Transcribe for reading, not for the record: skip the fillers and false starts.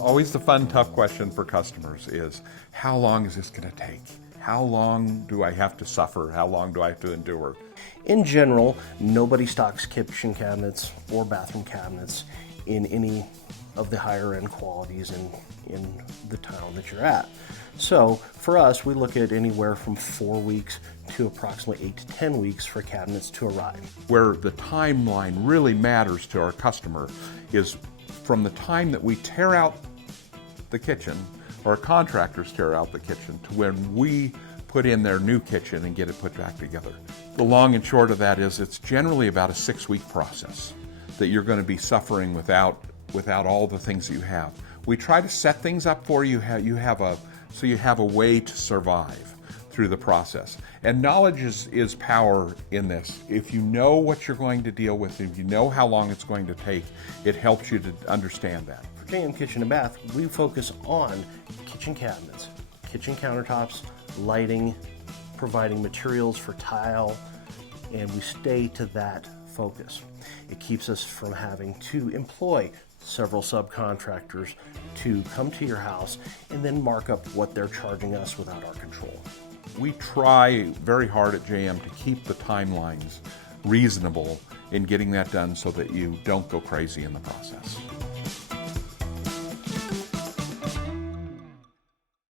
always the fun, tough question for customers is, how long is this going to take? How long do I have to suffer? How long do I have to endure? In general, nobody stocks kitchen cabinets or bathroom cabinets in any of the higher end qualities in the town that you're at. So for us, we look at anywhere from 4 weeks to approximately 8 to 10 weeks for cabinets to arrive. Where the timeline really matters to our customer is from the time that we tear out the kitchen, or contractors tear out the kitchen, to when we put in their new kitchen and get it put back together. The long and short of that is it's generally about a 6-week process that you're going to be suffering without all the things that you have. We try to set things up for you, so you have a way to survive through the process. And knowledge is power in this. If you know what you're going to deal with, if you know how long it's going to take, it helps you to understand that. For JM Kitchen and Bath, we focus on kitchen cabinets, kitchen countertops, lighting, providing materials for tile, and we stay to that focus. It keeps us from having to employ several subcontractors to come to your house and then mark up what they're charging us without our control. We try very hard at JM to keep the timelines reasonable in getting that done so that you don't go crazy in the process.